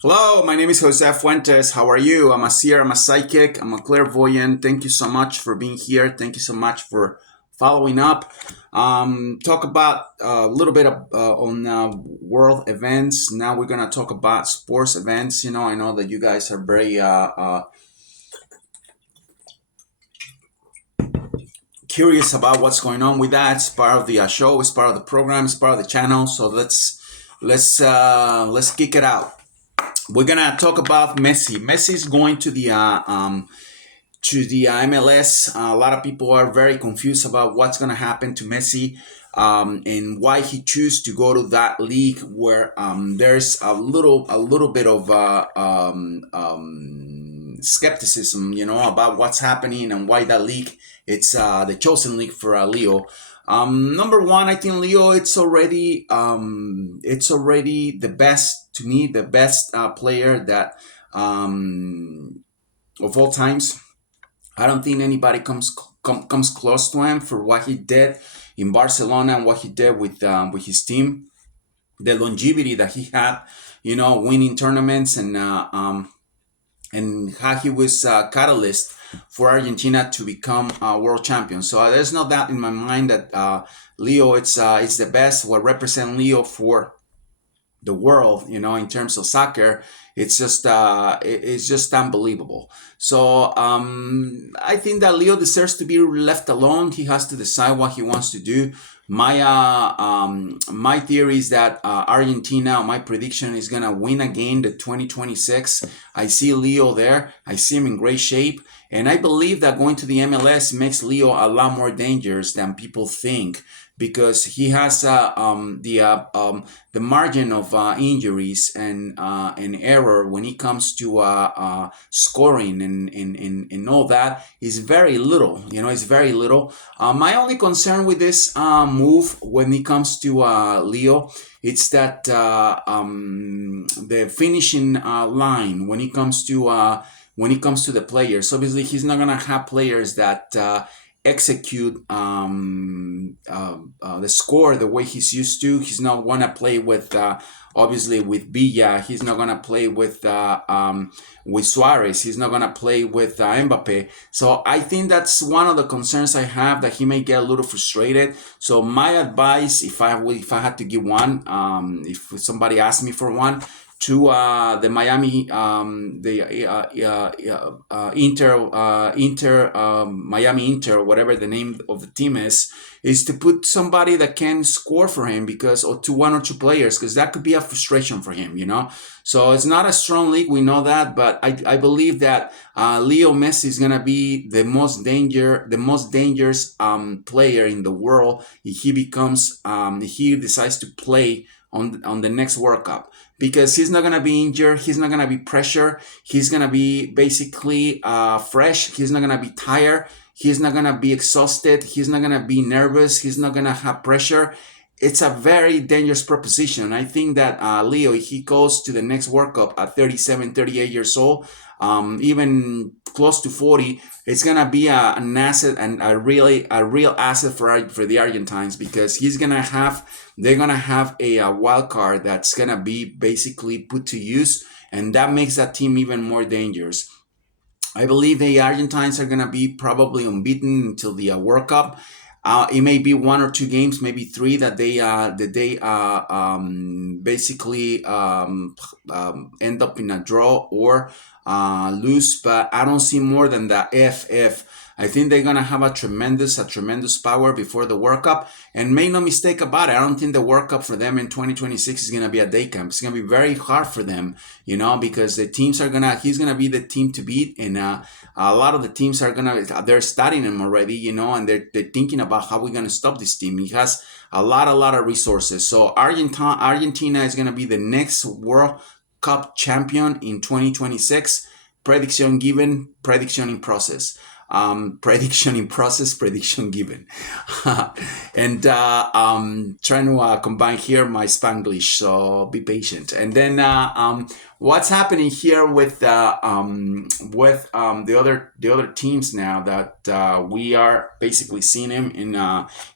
Hello, my name is Jose Fuentes. How are you? I'm a seer, I'm a psychic, I'm a clairvoyant. Thank you so much for being here. Thank you so much for following up. Talk about a little bit on world events. Now we're going to talk about sports events. I know that you guys are very curious about what's going on with that. It's part of the show, it's part of the program, it's part of the channel. So let's kick it out. We're gonna talk about Messi. Messi is going to the MLS. A lot of people are very confused about what's gonna happen to Messi, and why he chose to go to that league where there's a little bit of skepticism, about what's happening and why that league it's the chosen league for Leo. Number one, I think Leo it's already the best to me, the best player that of all times. I don't think anybody comes close to him for what he did in Barcelona and what he did with his team, the longevity that he had, winning tournaments and how he was a catalyst for Argentina to become world champion. So there's no doubt in my mind that Leo it's the best. What represent Leo for the world, in terms of soccer, it's just unbelievable. So I think that Leo deserves to be left alone. He has to decide what he wants to do. My theory is that Argentina, my prediction, is gonna win again the 2026. I see Leo there. I see him in great shape, and I believe that going to the MLS makes Leo a lot more dangerous than people think, because he has the margin of injuries and error when it comes to scoring and all that is very little. It's very little. My only concern with this move when it comes to Leo, it's that the finishing line when it comes to the players. Obviously, he's not gonna have players that execute the score the way he's used to. He's not gonna play with obviously with Villa. He's not gonna play with Suarez. He's not gonna play with Mbappe. So I think that's one of the concerns I have, that he may get a little frustrated. So my advice, if I had to give one, if somebody asked me for one, to the Miami, Miami Inter, whatever the name of the team is to put somebody that can score for him, or to one or two players, because that could be a frustration for him. So it's not a strong league, we know that, but I believe that Leo Messi is gonna be the most dangerous player in the world if he decides to play on the next World Cup, because he's not gonna be injured, he's not gonna be pressure, he's gonna be basically fresh, he's not gonna be tired, he's not gonna be exhausted, he's not gonna be nervous, he's not gonna have pressure. It's a very dangerous proposition. I think that Leo, if he goes to the next World Cup at 37, 38 years old, even close to 40, it's gonna be an asset, and a real asset for the Argentines, because they're gonna have a wild card that's gonna be basically put to use, and that makes that team even more dangerous. I believe the Argentines are gonna be probably unbeaten until the World Cup. It may be one or two games, maybe three, that they basically end up in a draw or lose, but I don't see more than that. If I think they're gonna have a tremendous power before the World Cup, and make no mistake about it, I don't think the World Cup for them in 2026 is gonna be a day camp. It's gonna be very hard for them, because he's gonna be the team to beat, and a lot of the teams they're studying him already, and they're thinking about how we're gonna stop this team. He has a lot of resources. So Argentina is gonna be the next World Cup champion in 2026. Prediction given, prediction in process. Prediction in process, prediction given. And trying to combine here my Spanglish, so be patient. And then what's happening here with the other teams now that we are basically seeing him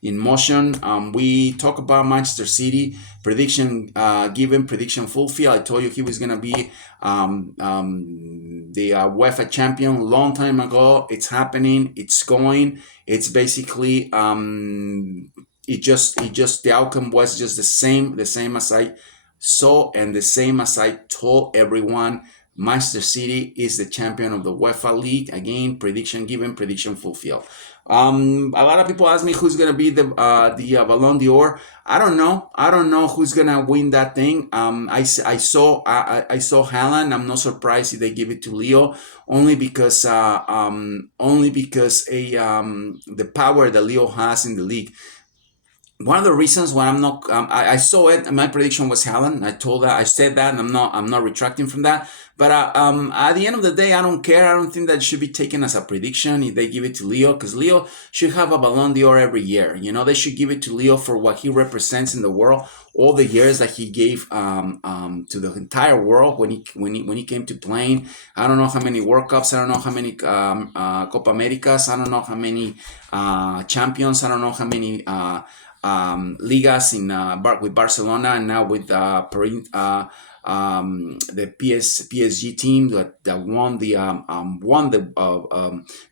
in motion. We talk about Manchester City prediction given, prediction fulfilled. I told you he was gonna be the UEFA champion long time ago. It's happening. It's going. It's basically it just the outcome was just the same as I saw and the same as I told everyone. Manchester City is the champion of the UEFA League. Again, prediction given, prediction fulfilled. A lot of people ask me who's gonna be the Ballon d'Or. I don't know. I don't know who's gonna win that thing. I saw Haaland. I'm not surprised if they give it to Leo, only because the power that Leo has in the league. One of the reasons why I'm not, I saw it. My prediction was Haaland. I said that, and I'm not retracting from that. But at the end of the day, I don't care. I don't think that it should be taken as a prediction if they give it to Leo, because Leo should have a Ballon d'Or every year. You know, they should give it to Leo for what he represents in the world, all the years that he gave to the entire world when he came to playing. I don't know how many World Cups. I don't know how many Copa Americas. I don't know how many champions. I don't know how many. Ligas with Barcelona, and now with the PSG team that won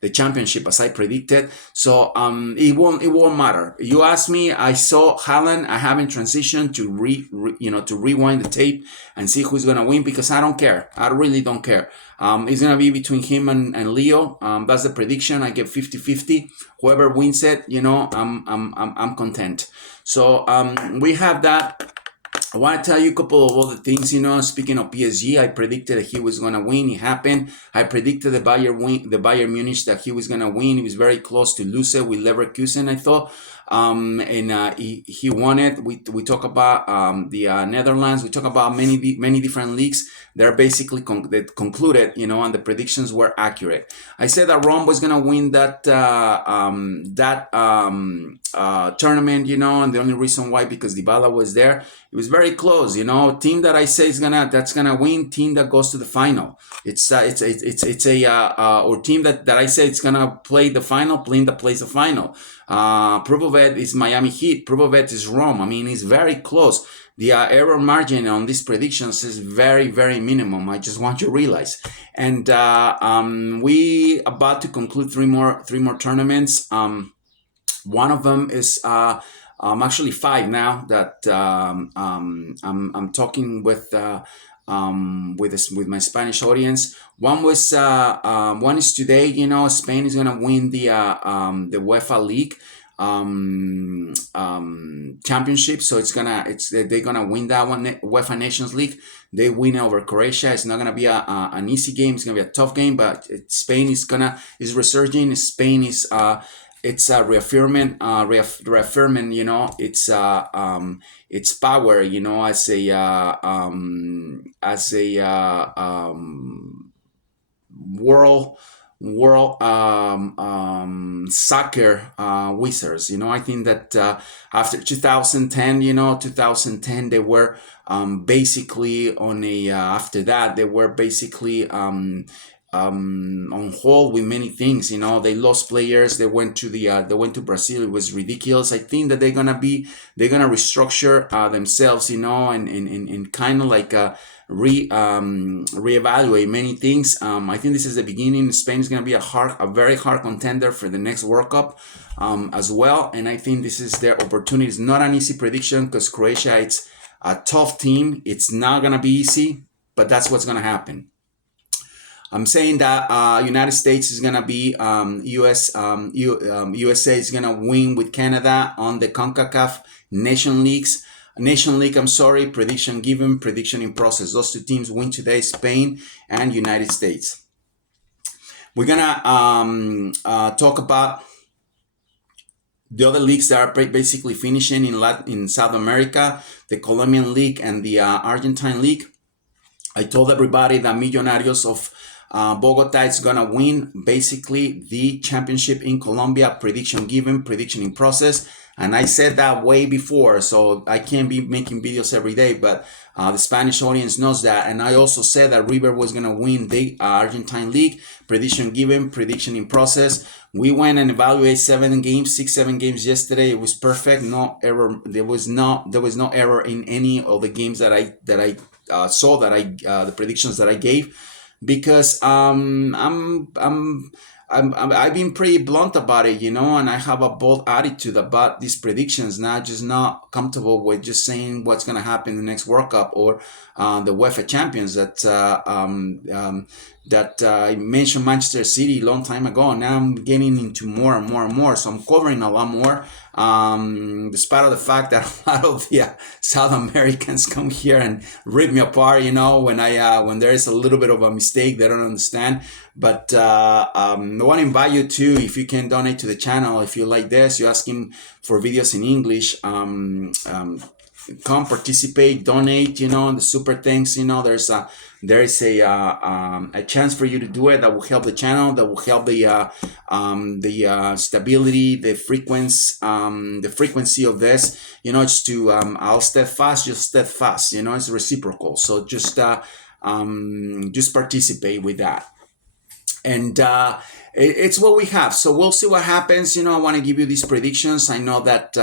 the championship as I predicted. So it won't matter. You ask me, I saw Haaland. I haven't transitioned to rewind the tape and see who's gonna win, because I don't care. I really don't care. It's gonna be between him and Leo. That's the prediction. I get 50-50. Whoever wins it, I'm content. So we have that. I want to tell you a couple of other things. Speaking of PSG, I predicted that he was going to win. It happened. I predicted the Bayern Munich that he was going to win. He was very close to lose it with Leverkusen, I thought. And he won it. We talk about the Netherlands. We talk about many different leagues. They're basically concluded, and the predictions were accurate. I said that Rome was gonna win that tournament, and the only reason why, because Dybala was there. It was very close, Team that I say that's gonna win. Team that goes to the final. It's a or team that I say it's gonna play the final. Team that plays the final. Proof of it is Miami Heat. Proof of it is Rome. I mean, it's very close. The error margin on these predictions is very, very minimum. I just want you to realize. And we about to conclude three more tournaments. One of them is actually five now that I'm talking with my Spanish audience. One is today. Spain is gonna win the UEFA League championship. So they're gonna win that one. UEFA Nations League. They win over Croatia. It's not gonna be an easy game. It's gonna be a tough game. But Spain is resurging. Spain is it's reaffirming its power, as a world soccer wizards. I think that after 2010, 2010 they were basically on a after that they were basically on hold with many things. They lost players. They went to Brazil. It was ridiculous. I think that they're gonna restructure themselves, and kind of like reevaluate many things. I think this is the beginning. Spain is gonna be a very hard contender for the next World Cup as well. And I think this is their opportunity. It's not an easy prediction because Croatia, it's a tough team. It's not gonna be easy, but that's what's gonna happen. I'm saying that United States is gonna be USA is gonna win with Canada on the CONCACAF Nation League. I'm sorry. Prediction given, prediction in process. Those two teams win today: Spain and United States. We're gonna talk about the other leagues that are basically finishing in South America: the Colombian League and the Argentine League. I told everybody that Millonarios of Bogota is gonna win basically the championship in Colombia. Prediction given, prediction in process. And I said that way before, so I can't be making videos every day, but the Spanish audience knows that. And I also said that River was going to win the Argentine league. Prediction given, prediction in process. We went and evaluated 7 games yesterday. It was perfect. No error. There was no error in any of the games that I saw, the predictions that I gave, because I've been pretty blunt about it, and I have a bold attitude about these predictions. Now, just not comfortable with just saying what's going to happen in the next World Cup or the UEFA Champions that I mentioned Manchester City a long time ago. Now I'm getting into more and more and more, so I'm covering a lot more. Despite of the fact that a lot of the South Americans come here and rip me apart, when there is a little bit of a mistake, they don't understand. But I want to invite you too, if you can donate to the channel. If you like this, you're asking for videos in English, come participate, donate, the super thanks, there is a chance for you to do it that will help the channel, that will help the stability, the frequency of this, it's to I'll steadfast, just steadfast, it's reciprocal. So just participate with that. And it's what we have. So we'll see what happens. I want to give you these predictions. I know that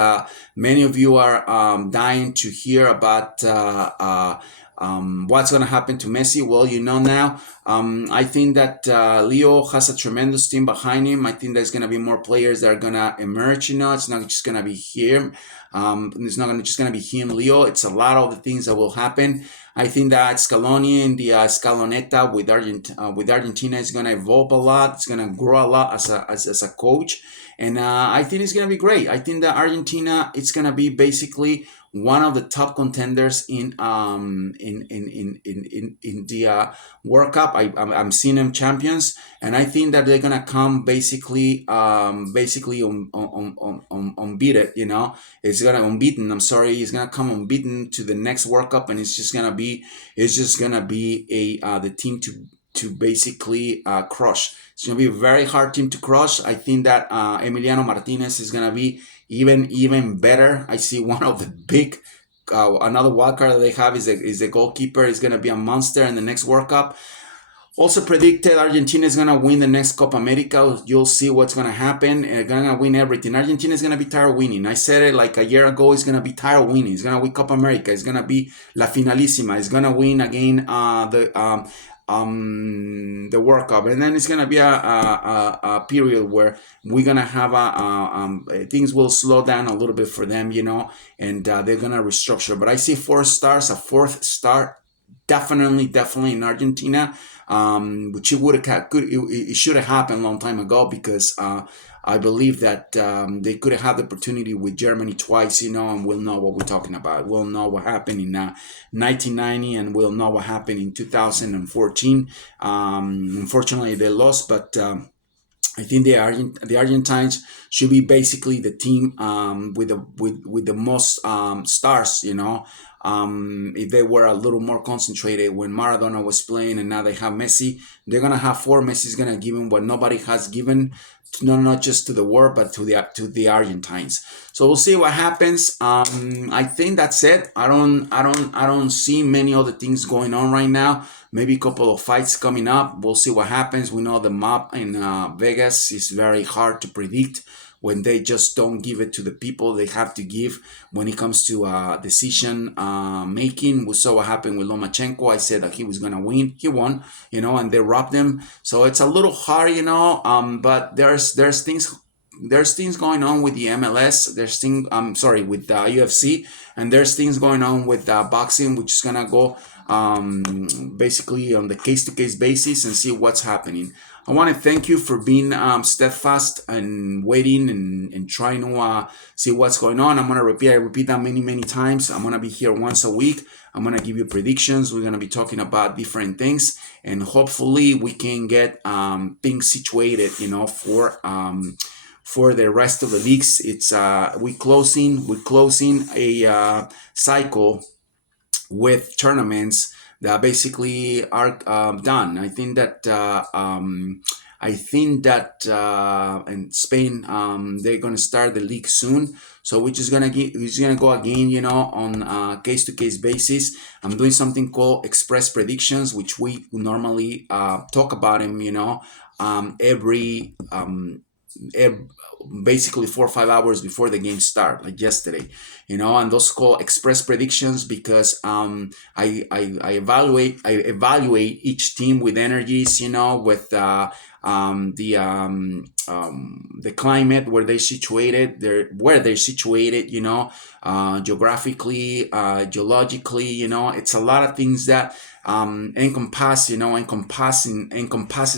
many of you are dying to hear about what's going to happen to Messi. Well, now. I think that Leo has a tremendous team behind him. I think there's going to be more players that are going to emerge. It's not just going to be him. It's not just going to be him, Leo. It's a lot of the things that will happen. I think that Scaloni and the Scaloneta with Argentina is going to evolve a lot. It's going to grow a lot as a coach. And I think it's going to be great. I think that Argentina, it's going to be basically one of the top contenders in the World Cup. I'm seeing them champions, and I think that they're gonna come basically unbeaten. It's gonna unbeaten. I'm sorry, it's gonna come unbeaten to the next World Cup, and it's just gonna be the team to basically crush. It's gonna be a very hard team to crush. I think that Emiliano Martinez is gonna be even better. I see one of the big another wildcard that they have is the goalkeeper. Is going to be a monster in the next World Cup. Also predicted Argentina is going to win the next Copa America. You'll see what's going to happen. They're going to win everything. Argentina is going to be tired of winning. I said it like a year ago. It's going to be tired of winning. It's going to win Copa America. It's going to be La Finalísima. It's going to win again the World Cup, and then it's gonna be a period where we're gonna have things will slow down a little bit for them, and they're gonna restructure. But I see 4 stars, a 4th star, definitely in Argentina, which it should have happened a long time ago, because I believe that they could have had the opportunity with Germany twice, and we'll know what we're talking about. We'll know what happened in 1990, and we'll know what happened in 2014. Unfortunately, they lost, but I think the Argentines should be basically the team with the most stars. If they were a little more concentrated when Maradona was playing, and now they have Messi, they're gonna have 4. Messi's gonna give them what nobody has given. Not just to the world, but to the Argentines. So we'll see what happens. I think that's it. I don't see many other things going on right now. Maybe a couple of fights coming up. We'll see what happens. We know the mob in Vegas is very hard to predict when they just don't give it to the people they have to give when it comes to decision making. We saw what happened with Lomachenko. I said that he was going to win. He won, and they robbed him. So it's a little hard, but there's things going on with the MLS. There's things, with the UFC, and there's things going on with boxing, which is going to go basically on the case-to-case basis and see what's happening. I want to thank you for being steadfast and waiting and trying to see what's going on. I'm going to repeat that many times. I'm going to be here once a week. I'm going to give you predictions. We're going to be talking about different things, and hopefully we can get things situated, for the rest of the leagues. It's we're closing a cycle with tournaments that basically are done. I think that in Spain they're gonna start the league soon. So we're just gonna go again, on case to case basis. I'm doing something called express predictions, which we normally talk about them, every ev- basically 4 or 5 hours before the game start, like yesterday, and those call express predictions because I evaluate each team with energies, with the climate where they're situated, geographically, geologically, it's a lot of things that encompasses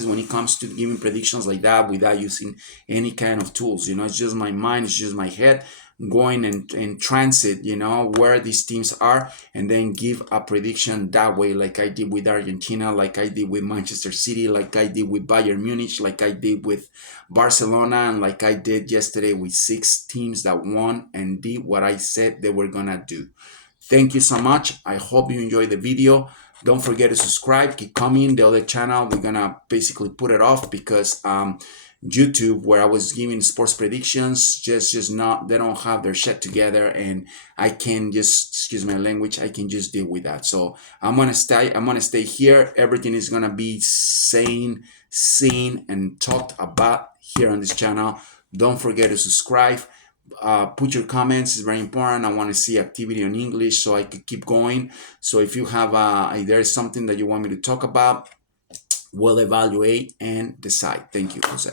when it comes to giving predictions like that without using any kind of tools. It's just my mind, it's just my head going and transit, where these teams are, and then give a prediction that way, like I did with Argentina, like I did with Manchester City, like I did with Bayern Munich, like I did with Barcelona, and like I did yesterday with 6 teams that won and did what I said they were gonna do. Thank you so much. I hope you enjoyed the video. Don't forget to subscribe. Keep coming. The other channel, we're gonna basically put it off because YouTube, where I was giving sports predictions, just not, they don't have their shit together, and I can just, excuse my language, I can just deal with that. So I'm gonna stay here. Everything is gonna be seen and talked about here on this channel. Don't forget to subscribe. Put your comments, it's very important. I want to see activity in English so I could keep going. So if you have if there is something that you want me to talk about, we'll evaluate and decide. Thank you, Jose.